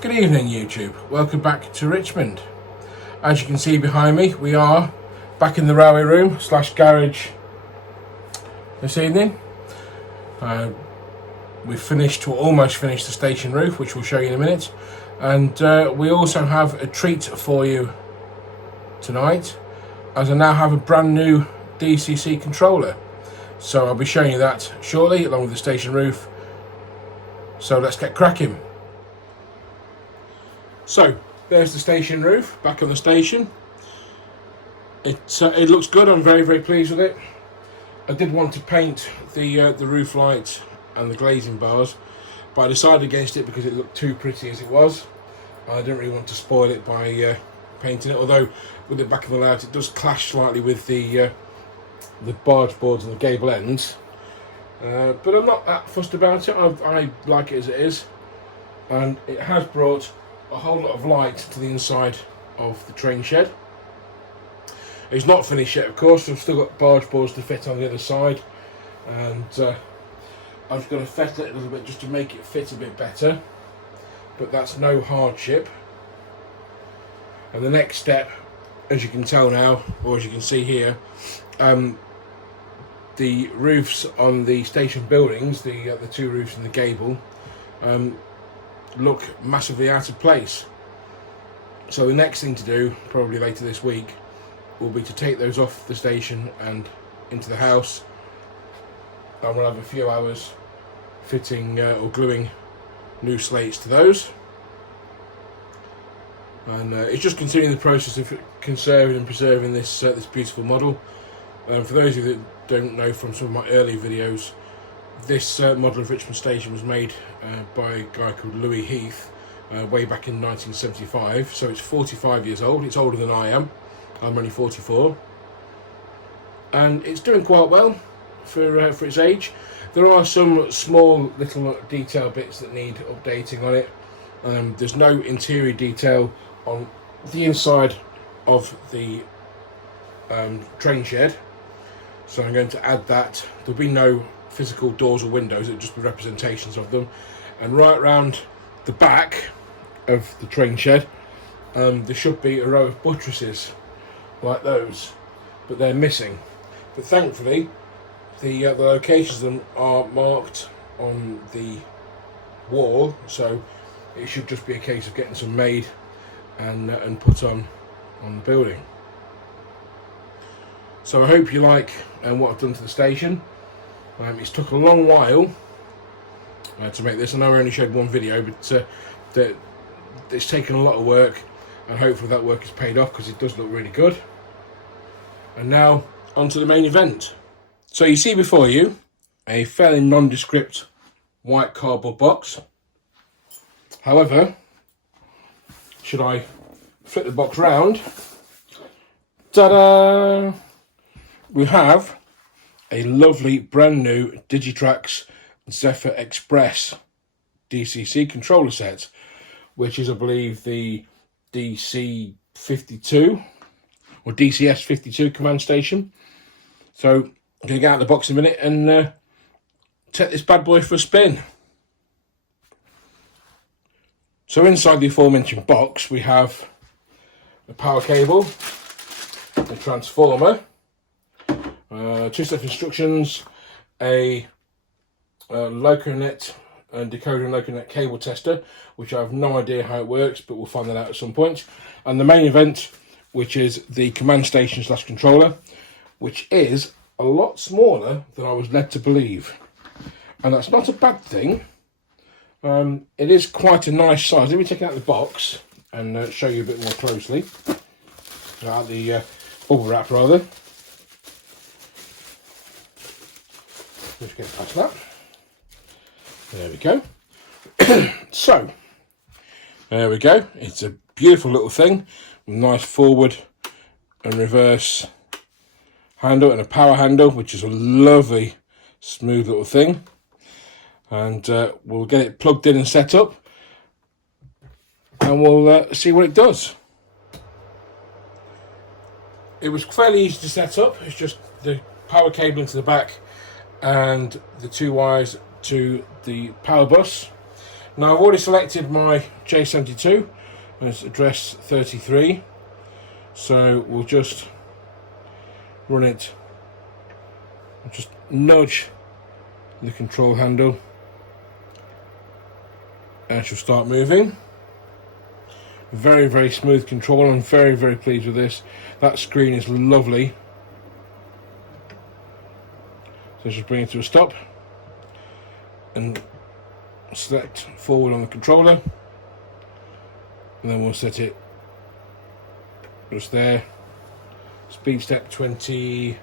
Good evening YouTube, welcome back to Richmond. As you can see behind me, we are back in the railway room / garage this evening. We've finished, or almost finished, the station roof, which we'll show you in a minute. And we also have a treat for you tonight, as I now have a brand new DCC controller. So I'll be showing you that shortly, along with the station roof. So let's get cracking. So there's the station roof, back on the station. It looks good. I'm very pleased with it. I did want to paint the roof light and the glazing bars, but I decided against it because it looked too pretty as it was. I didn't really want to spoil it by painting it, although with it back in the layout it does clash slightly with the barge boards and the gable ends. But I'm not that fussed about it. I like it as it is, and it has brought a whole lot of light to the inside of the train shed. It's not finished yet, of course. I've still got barge boards to fit on the other side, and I've got to fettle it a little bit just to make it fit a bit better, but that's no hardship. And the next step, as you can tell now, or as you can see here, the roofs on the station buildings, the two roofs and the gable, look massively out of place. So the next thing to do, probably later this week, will be to take those off the station and into the house, and we'll have a few hours fitting or gluing new slates to those. And it's just continuing the process of conserving and preserving this this beautiful model. For those of you that don't know from some of my early videos, this model of Richmond Station was made by a guy called Louis Heath way back in 1975, so it's 45 years old. It's older than I am. I'm only 44, and it's doing quite well for its age. There are some small little detail bits that need updating on it. There's no interior detail on the inside of the train shed, so I'm going to add that. There'll be no physical doors or windows, it'll just be representations of them. And right round the back of the train shed, there should be a row of buttresses like those, but they're missing. But thankfully the locations of them are marked on the wall, so it should just be a case of getting some made and put on the building. So I hope you like what I've done to the station. It's took a long while to make this. I know I only showed one video, but it's taken a lot of work, and hopefully that work is paid off, because it does look really good. And now on to the main event. So you see before you a fairly nondescript white cardboard box. However, should I flip the box round, ta-da! We have a lovely brand new Digitrax Zephyr Express DCC controller set, which is, I believe, the DC52 or DCS52 command station. So I'm going to get out of the box in a minute and take this bad boy for a spin. So inside the aforementioned box we have a power cable, a transformer, 2-step instructions, a LocoNet and decoder and LocoNet cable tester, which I have no idea how it works, but we'll find that out at some point. And the main event, which is the command station / controller, which is a lot smaller than I was led to believe. And that's not a bad thing. It is quite a nice size. Let me take it out of the box and show you a bit more closely. Out the bubble wrap rather. Let's get past that. There we go. So, there we go. It's a beautiful little thing with a nice forward and reverse handle and a power handle, which is a lovely smooth little thing. And we'll get it plugged in and set up, and we'll see what it does. It was fairly easy to set up. It's just the power cable into the back and the two wires to the power bus. Now I've already selected my J72 as address 33, so we'll just run it, just nudge the control handle and she'll start moving. Very, very smooth control. I'm very, very pleased with this. That screen is lovely. So just bring it to a stop and select forward on the controller, and then we'll set it just there. Speed step 28,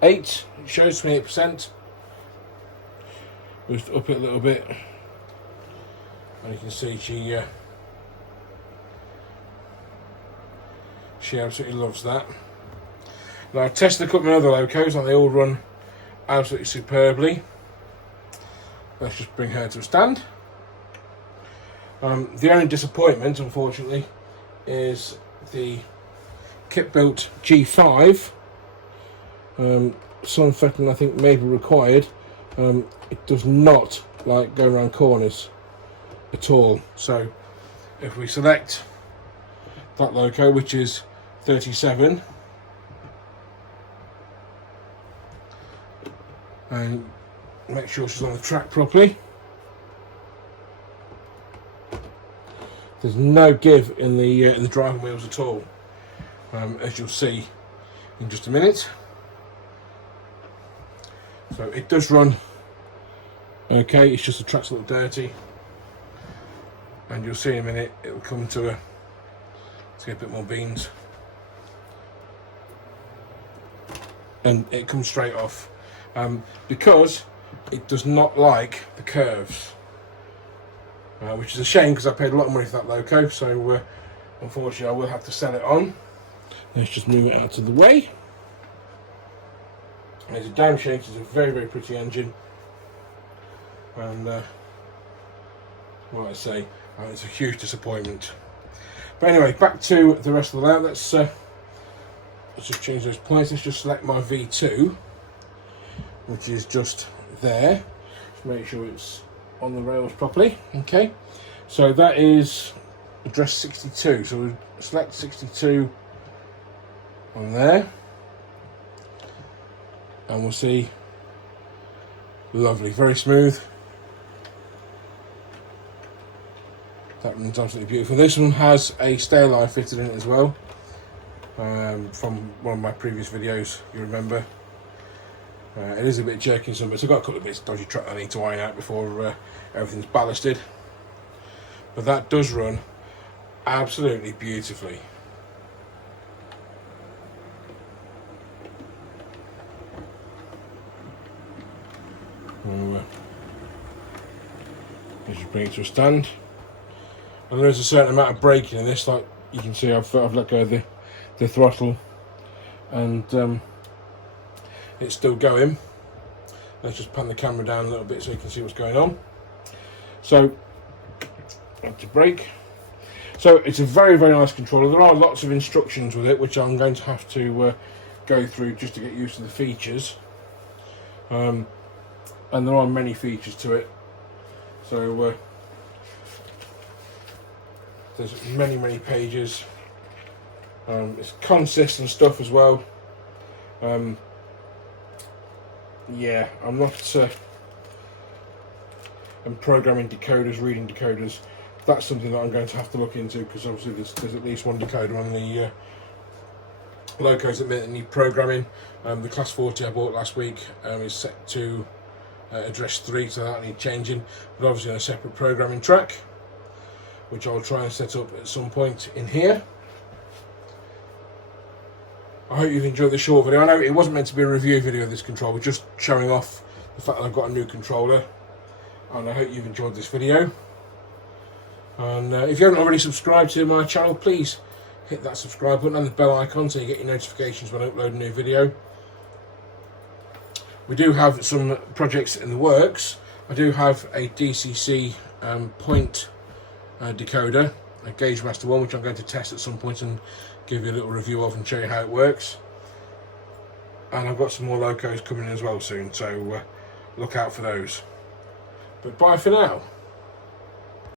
it shows 28%. Just up it a little bit, and you can see she absolutely loves that. Now I've tested a couple of other locos and they all run absolutely superbly. Let's just bring her to a stand. The only disappointment, unfortunately, is the kit-built G5. Some fetting I think may be required. It does not like going around corners at all. So if we select that loco, which is 37, and make sure she's on the track properly, there's no give in the driving wheels at all, as you'll see in just a minute. So it does run okay, it's just the track's a little dirty, and you'll see in a minute it will come to get a bit more beans, and it comes straight off, because it does not like the curves, which is a shame because I paid a lot of money for that loco. So unfortunately I will have to sell it on. Let's just move it out of the way. And it's a damn shame, it's a very, very pretty engine, and what I say, it's a huge disappointment. But anyway, back to the rest of the layout. Let's just change those points. Let's just select my V2, which is just there. Just make sure it's on the rails properly. Okay, so that is address 62. So we'll select 62 on there, and we'll see. Lovely, very smooth. That one's absolutely beautiful. This one has a stair line fitted in it as well, from one of my previous videos, you remember. It is a bit jerky in some bits. I've got a couple of bits of dodgy track I need to iron out before everything's ballasted. But that does run absolutely beautifully. Just bring it to a stand. And there is a certain amount of braking in this, like you can see I've let go of the throttle, and it's still going. Let's just pan the camera down a little bit so you can see what's going on. So, to brake. So it's a very, very nice controller. There are lots of instructions with it, which I'm going to have to go through just to get used to the features. And there are many features to it. So there's many, many pages. It's consistent stuff as well. Yeah, I'm not. I'm programming decoders, reading decoders. That's something that I'm going to have to look into, because obviously there's at least one decoder on the locos that need programming. The class 40 I bought last week is set to address 3, so that need changing, but obviously on a separate programming track, which I'll try and set up at some point in here. I hope you've enjoyed the short video. I know it wasn't meant to be a review video of this controller, just showing off the fact that I've got a new controller, and I hope you've enjoyed this video. And if you haven't already subscribed to my channel, please hit that subscribe button and the bell icon so you get your notifications when I upload a new video. We do have some projects in the works. I do have a DCC point decoder, a Gauge Master 1, which I'm going to test at some point and give you a little review of and show you how it works. And I've got some more locos coming in as well soon, so look out for those. But bye for now.